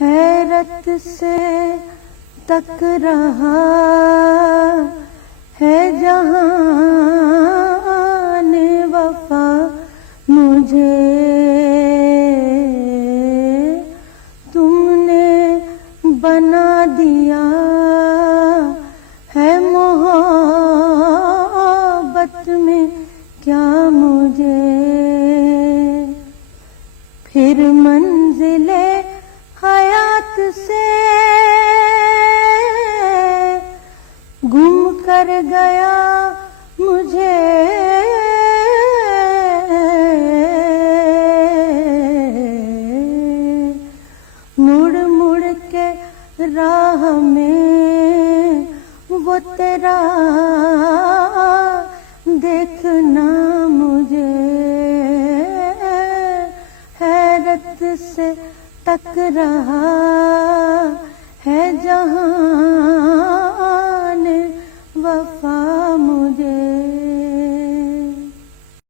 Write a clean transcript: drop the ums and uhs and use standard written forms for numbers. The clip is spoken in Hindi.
हैरत से तक रहा है जहान वफा मुझे। तुमने बना दिया है मोहब्बत में क्या मुझे। फिर मंजिले हयात से गुम कर गया मुझे। मुड़ मुड़ के राह में वो तेरा देखना मुझे। हैरत से तक रहा